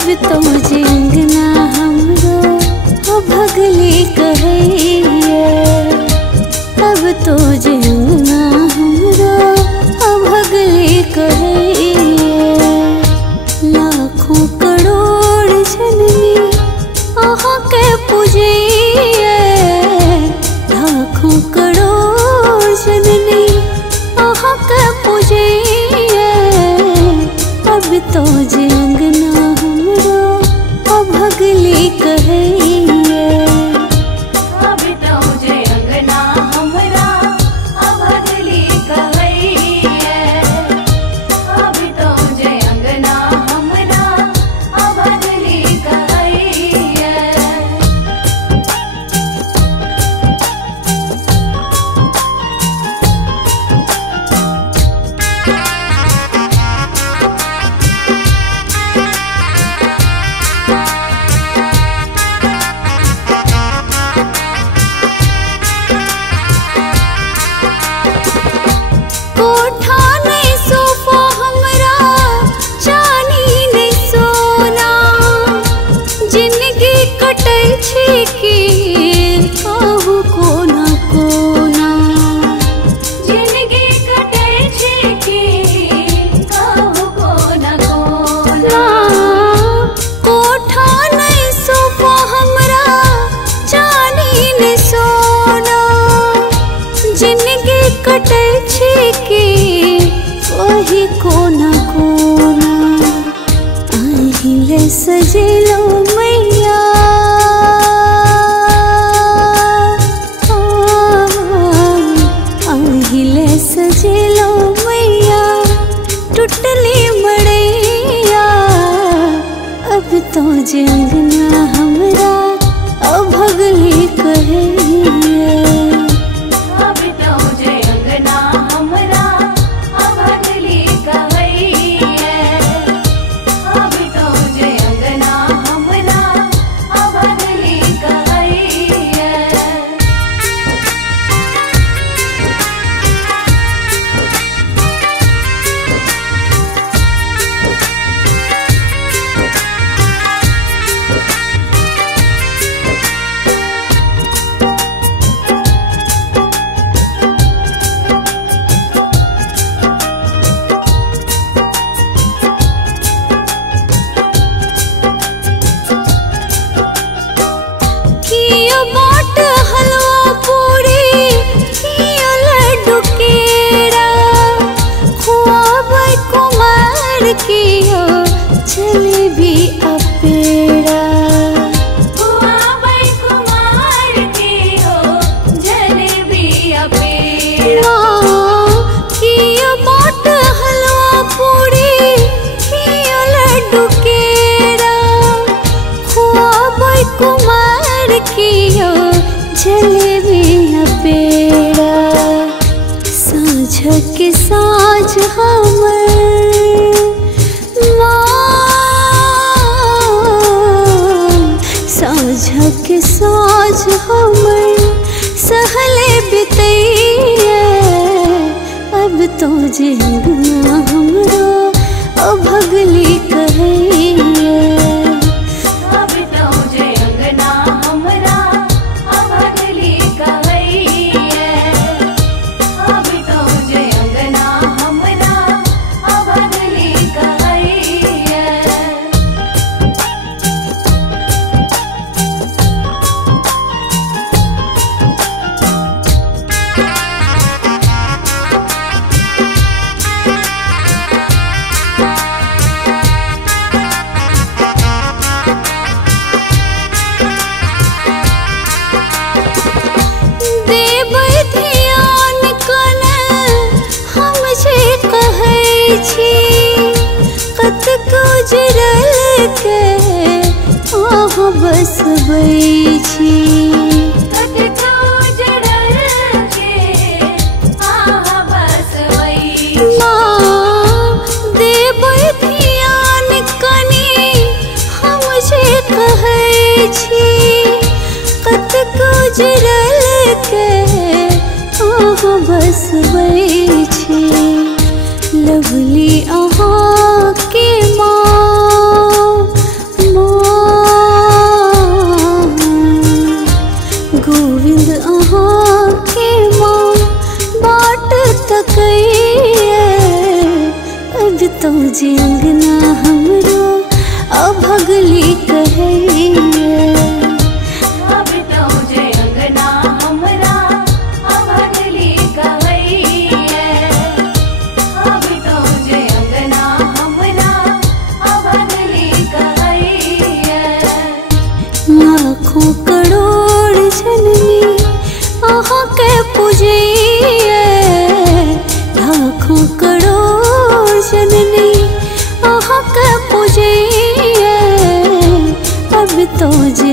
अब तो जे अंगना हमरो भगली कहैया। अब तो जे अंगना हमरो भगली कहैया। लाखों करोड़ जननी आहा के पूजैया। लाखों करोड़ जननी आहा के पूजैया। अब तो जे अंगना हमरो भगली कहैया। अब तो जे अंगना हमरा भगली कहैया। अब तो जे अंगना हमरा भगली कहैया। कोठा नहीं सोफा हमरा चानी नहीं सोना। जिंदगी कटै छी कि कहू कोना कोना। जिंदगी कटै छी कि कहू कोना कोना। कोठा नहीं सोफा हमरा चानी नहीं सोना। जिंदगी कटै छी कि वही कोना कोना। अहिले सजेलो मैया अहिले सजेलो मैया टूटली मड़ैया। अब तो जे अंगना हमरा भगली कहैया। अब तो जे अंगना हमरा भगली कहैया। अब तो जे अंगना हमरा भगली कहैया। कियो बाट हलवा पूरी कियो लड्डू केरा। खुआबै कुमार कियो जलेबी आ पेड़ा। खुआबै कुमार कियो जलेबी आ पेड़ा। कियो बाट हलवा पूरी कियो लड्डू केरा। खुआबै कुमार कियो जलेबी आ पेड़ा। साँझ के साँझ हमर साँझ के साँझ हमर सहले बितैया। अब तो जे अंगना हमरो भगली कहैया। अब तो जे अंगना हमरा भगली कहैया। अब तो जे अंगना हमरा भगली कहैया। देबै ध्यान कने हम जे कहै छी। कतको जरल के आहाँ बसबै छी। कतको जरल के आहाँ बसबै छी। देबै ध्यान कने हम जे कहै छी। कतको जरल के आहाँ बसबै छी। लवली अहाँ के माँ जे अंगना हमरो अभगली कहैया। अब तो जे अंगना हमरा अभगली कहैया। अब तो जे अंगना हमरा अभगली कहैया। लाखों करोड़ जननी अहाँ के पूजैया। लाखों करोड़ जननी अहाँ के पूजैया। अब तो जे